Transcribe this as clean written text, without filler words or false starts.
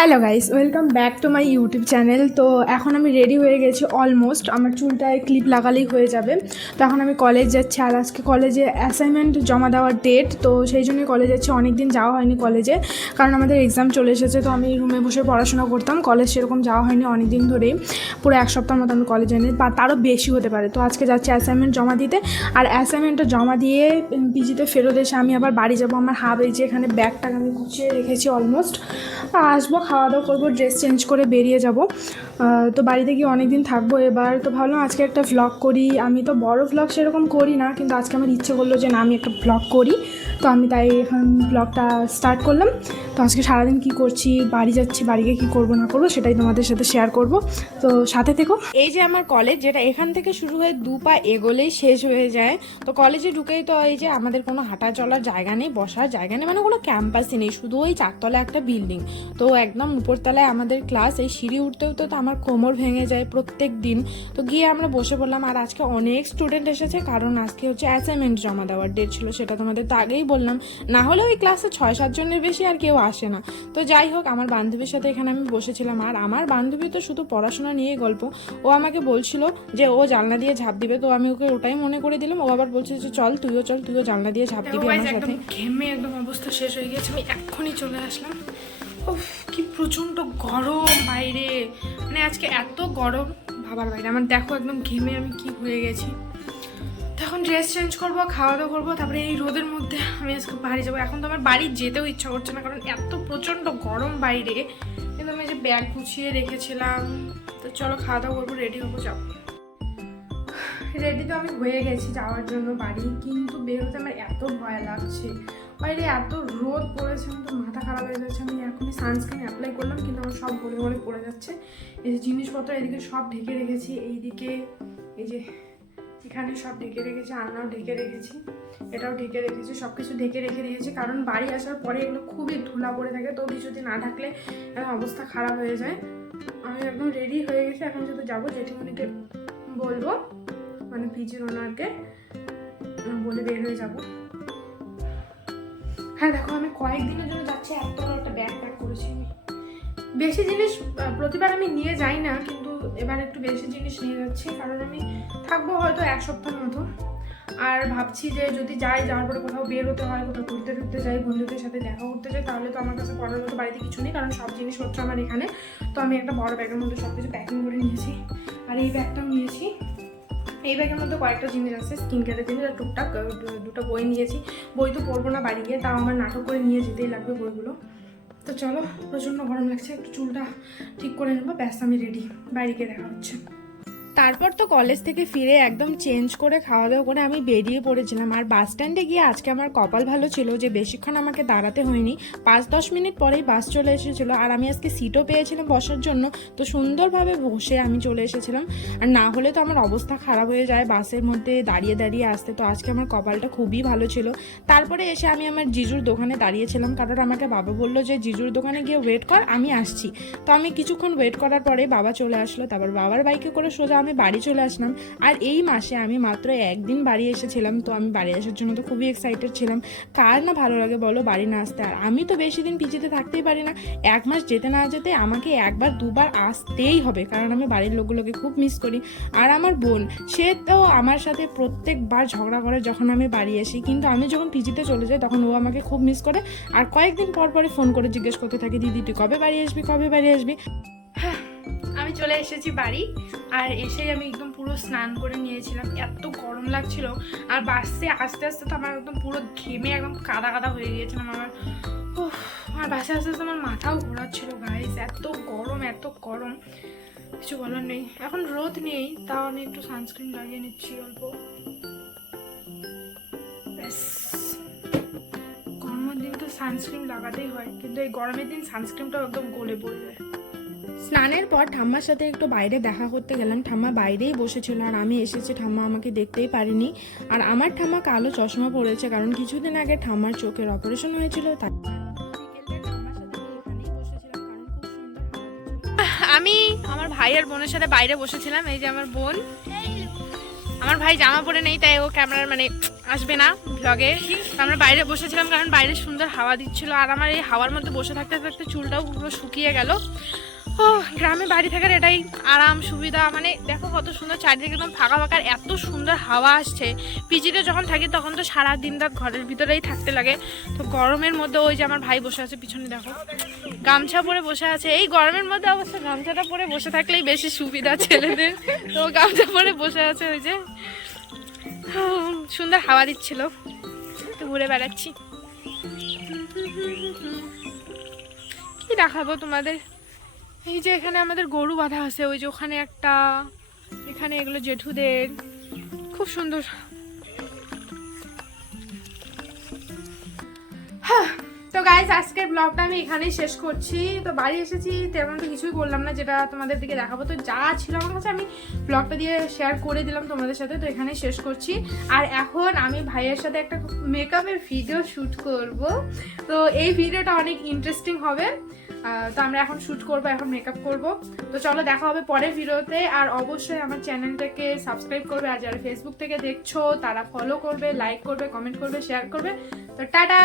Hello guys, welcome back to my YouTube channel. তো এখন আমি রেডি হয়ে গেছি অলমোস্ট, আমার চুলটায় ক্লিপ লাগালেই হয়ে যাবে। তো এখন আমি কলেজ যাচ্ছি, আর আজকে কলেজে অ্যাসাইনমেন্ট জমা দেওয়ার ডেট, তো সেই জন্যই কলেজ যাচ্ছি। অনেক দিন যাওয়া হয়নি কলেজে, কারণ আমাদের এক্সাম চলে এসেছে। তো আমি রুমে বসে পড়াশোনা করতাম, কলেজ সেরকম যাওয়া হয়নি অনেক দিন ধরেই, পুরো এক সপ্তাহ মতো আমি কলেজে যাইনি, বা তারও বেশি হতে পারে। তো আজকে যাচ্ছি অ্যাসাইনমেন্ট জমা দিতে, আর অ্যাসাইনমেন্টটা জমা দিয়ে পিজিতে ফেরত এসে আমি আবার বাড়ি যাবো। আমার এই যে এখানে ব্যাগটাকে আমি গুছিয়ে রেখেছি অলমোস্ট, আসবো, খাওয়া দাওয়া করবো, ড্রেস চেঞ্জ করে বেরিয়ে যাব। তো বাড়িতে গিয়ে অনেক দিন থাকবো এবার। তো ভাবলাম আজকে একটা ভ্লগ করি। আমি তো বড় ভ্লগ সেরকম করি না, কিন্তু আজকে আমার ইচ্ছে করলো যে না, আমি একটা ভ্লগ করি। তো আমি তাই এখন ভ্লগটা স্টার্ট করলাম। তো আজকে সারাদিন কী করছি, বাড়ি যাচ্ছি, বাড়ি গিয়ে কী করবো না করবো সেটাই তোমাদের সাথে শেয়ার করব। তো সাথে থেকো। এই যে আমার কলেজ, যেটা এখান থেকে শুরু হয়ে 2 পা এগোলেই শেষ হয়ে যায়। তো কলেজে ঢুকেই তো এই যে আমাদের কোনো হাঁটা চলার জায়গা নেই, বসার জায়গা নেই, মানে কোনো ক্যাম্পাসই নেই, শুধু ওই 4 তলা একটা বিল্ডিং। তো একদম উপরতলায় আমাদের ক্লাস, এই সিঁড়ি উঠতে উঠতে তো আমার কোমর ভেঙে যায় প্রত্যেক দিন। তো গিয়ে আমরা বসে পড়লাম, আর আজকে অনেক স্টুডেন্ট এসেছে, কারণ আজকে হচ্ছে অ্যাসাইনমেন্ট জমা দেওয়ার ডেট ছিল। সেটা তোমাদের তো আগেই বললাম, না হলে ওই ক্লাসে 6-7 জনের বেশি আর কেউ আসে না। তো যাই হোক, আমার বান্ধবীর সাথে এখানে আমি বসেছিলাম, আর আমার বান্ধবী তো শুধু পড়াশোনা নিয়েই গল্প। ও আমাকে বলছিল যে ও জানলা দিয়ে ঝাঁপ দিবে, তো আমি ওকে ওটাই মনে করে দিলাম। ও আবার বলছে যে চল তুইও জানলা দিয়ে ঝাঁপ দিবি আমার সাথে। ঘেমে একদম অবস্থা শেষ হয়ে গেছে, আমি এক্ষুনি চলে আসলাম। কি প্রচণ্ড গরম বাইরে, মানে আজকে এত গরম ভাবার বাইরে। আমার দেখো একদম ঘেমে আমি কি হয়ে গেছি। তো এখন ড্রেস চেঞ্জ করবো, খাওয়া দাওয়া করবো, তারপরে এই রোদের মধ্যে আমি আজকে বাড়ি যাবো। এখন তো আমার বাড়ি যেতেও ইচ্ছা করছে না, কারণ এত প্রচণ্ড গরম বাইরে। কিন্তু আমি যে ব্যাগ গুছিয়ে রেখেছিলাম। তো চলো খাওয়া দাওয়া করবো, রেডি হবো, যাবো। রেডি তো আমি হয়ে গেছি যাওয়ার জন্য বাড়ি, কিন্তু বেরোতে আমার এত ভয় লাগছে। বাইরে এত রোদ পড়েছে, আমার তো মাথা খারাপ হয়ে যাচ্ছে। আমি এখনই সানস্ক্রিন অ্যাপ্লাই করলাম, কিন্তু আমার সব গলে গলে পড়ে যাচ্ছে। এই যে জিনিসপত্র এদিকে সব ঢেকে রেখেছি, এইদিকে এই যে এখানে সব ঢেকে রেখেছি, আলনাও ঢেকে রেখেছি, এটাও ঢেকে রেখেছি, সব কিছু ঢেকে রেখে দিয়েছি, কারণ বাড়ি আসার পরে এগুলো খুবই ধুলা পড়ে থাকে। তো কিছুদিন না ঢাকলে অবস্থা খারাপ হয়ে যায়। আমি একদম রেডি হয়ে গেছি, এখন যেহেতু যাবো জেঠিমণিকে বলবো, মানে পিজির ওনারকে বলে বের হয়ে যাবো। হ্যাঁ দেখো, আমি কয়েকদিনের জন্য যাচ্ছি, এত বড় একটা ব্যাগ প্যাক করেছি আমি। বেশি জিনিস প্রতিবার আমি নিয়ে যাই না, কিন্তু এবার একটু বেশি জিনিস নিয়ে যাচ্ছি, কারণ আমি থাকবো হয়তো 1 সপ্তাহ মতো। আর ভাবছি যে যদি যাওয়ার পরে কোথাও বের হতে হয়, কোথাও ঘুরতে টুরতে যাই, বন্ধুদের সাথে দেখা করতে যাই, তাহলে তো আমার কাছে পড়ার মতো বাড়িতে কিছু নেই, কারণ সব জিনিসপত্র আমার এখানে। তো আমি একটা বড় ব্যাগের মধ্যে সব কিছু প্যাকিং করে নিয়েছি, আর এই ব্যাগটাও নিয়েছি। এই ব্যাগের মধ্যে কয়েকটা জিনিস আছে, স্কিন কেয়ারের জিনিস, আর টুকটাক 2টা বই নিয়েছি। বই তো পড়বো না বাড়ি গিয়ে, তাও আমার নাটক করে নিয়ে যেতেই লাগবে বইগুলো। তো চলো, প্রচণ্ড গরম লাগছে, একটু চুলটা ঠিক করে নেবো, ব্যাস আমি রেডি, বাইরে গিয়ে দেখা হচ্ছে। তারপর তো কলেজ থেকে ফিরে একদম চেঞ্জ করে খাওয়া দাওয়া করে আমি বেরিয়ে পড়েছিলাম। আর বাস স্ট্যান্ডে গিয়ে আজকে আমার কপাল ভালো ছিল যে বেশিক্ষণ আমাকে দাঁড়াতে হয়নি, 5-10 মিনিট পরেই বাস চলে এসেছিলো। আর আমি আজকে সিটও পেয়েছিলাম বসার জন্য, তো সুন্দরভাবে বসে আমি চলে এসেছিলাম। আর না হলে তো আমার অবস্থা খারাপ হয়ে যায় বাসের মধ্যে দাঁড়িয়ে দাঁড়িয়ে আসতে। তো আজকে আমার কপালটা খুবই ভালো ছিল। তারপরে এসে আমি আমার জিজুর দোকানে দাঁড়িয়েছিলাম, কারণ আমাকে বাবা বললো যে জিজুর দোকানে গিয়ে ওয়েট কর, আমি আসছি। তো আমি কিছুক্ষণ ওয়েট করার পরে বাবা চলে আসলো, তারপর বাবার বাইকে করে সোজা আমি বাড়ি চলে আসলাম। আর এই মাসে আমি মাত্র একদিন বাড়ি এসেছিলাম, তো আমি বাড়ি আসার জন্য তো খুবই এক্সাইটেড ছিলাম। কার না ভালো লাগে বলো বাড়ি না আসতে? আর আমি তো বেশি দিন পিজিতে থাকতেই পারি না, 1 মাস যেতে না যেতে আমাকে 1-2 বার আসতেই হবে, কারণ আমি বাড়ির লোকগুলোকে খুব মিস করি। আর আমার বোন, সে তো আমার সাথে প্রত্যেকবার ঝগড়া করে যখন আমি বাড়ি আসি, কিন্তু আমি যখন পিজিতে চলে যাই তখন ও আমাকে খুব মিস করে। আর কয়েকদিন পর পরে ফোন করে জিজ্ঞেস করতে থাকে, দিদি তুই কবে বাড়ি আসবি। হ্যাঁ, আমি চলে এসেছি বাড়ি। আর এসেই আমি একদম পুরো স্নান করে নিয়েছিলাম, এত গরম লাগছিল। আর বাসে আস্তে আস্তে তো আমার একদম পুরো ঘেমে একদম কাদা কাদা হয়ে গিয়েছিলাম। আমার বাসে আস্তে আস্তে আমার মাথাও ঘোরাচ্ছিল গাইস, এত গরম কিছু বলার নেই। এখন রোদ নেই, তাও আমি একটু সানস্ক্রিন লাগিয়ে নিচ্ছি অল্প, ব্যাস। গরমের দিন তো সানস্ক্রিন লাগাতেই হয়, কিন্তু এই গরমের দিন সানস্ক্রিনটাও একদম গলে পড়ে যায়। স্নানের পর ঠাম্মার সাথে একটু বাইরে দেখা করতে গেলাম, ঠাম্মা বাইরেই বসেছিল, আর আমি এসেছি, ঠাম্মা আমাকে দেখতেই পারিনি। আর আমার ঠাম্মা কালো চশমা পরেছে, কারণ কিছুদিন আগে ঠাম্মার চোখের অপারেশন হয়েছিল। আমি আমার ভাই আর বোনের সাথে বাইরে বসেছিলাম। এই যে আমার বোন, আমার ভাই জামা পরে নেই, তাই ও ক্যামেরার মানে আসবে না ব্লগে। আমরা বাইরে বসেছিলাম কারণ বাইরে সুন্দর হাওয়া দিচ্ছিল, আর আমার এই হাওয়ার মধ্যে বসে থাকতে থাকতে চুলটাও পুরো শুকিয়ে গেল। ও গ্রামে বাড়ি থাকার এটাই আরাম সুবিধা, মানে দেখো কত সুন্দর চারিদিকে একদম ফাঁকা ফাঁকা, এত সুন্দর হাওয়া আসছে। পিজিতে যখন থাকি তখন তো সারা দিন রাত ঘরের ভিতরেই থাকতে লাগে, তো গরমের মধ্যে ওই যে আমার ভাই বসে আছে পিছনে দেখো, গামছা পরে বসে আছে। এই গরমের মধ্যে অবশ্য গামছাটা পরে বসে থাকলেই বেশি সুবিধা ছেলেদের, তো গামছা পরে বসে আছে। ওই যে সুন্দর হাওয়া দিচ্ছিল, তো ঘুরে বেড়াচ্ছি। কি দেখাবো তোমাদের, এই যে এখানে আমাদের গরু বাঁধা আছে, ওই যে ওখানে একটা, এখানে এগুলো জেঠুদের, খুব সুন্দর। তো গাইস আজকের ব্লগটা আমি এখানেই শেষ করছি। তো বাড়ি এসেছি, তেমন তো কিছুই বললাম না যেটা তোমাদের দিকে দেখাবো, তো যা ছিল আমার কাছে আমি ব্লগটা দিয়ে শেয়ার করে দিলাম তোমাদের সাথে। তো এখানেই শেষ করছি। আর এখন আমি ভাইয়ের সাথে একটা মেকআপের ভিডিও শ্যুট করব, তো এই ভিডিওটা অনেক ইন্টারেস্টিং হবে। তো আমরা এখন শ্যুট করবো, এখন মেকআপ করব। তো চলো দেখা হবে পরের ভিডিওতে। আর অবশ্যই আমার চ্যানেলটাকে সাবস্ক্রাইব করবে, আর যারা ফেসবুক থেকে দেখছো তারা ফলো করবে, লাইক করবে, কমেন্ট করবে, শেয়ার করবে। তো টাটা।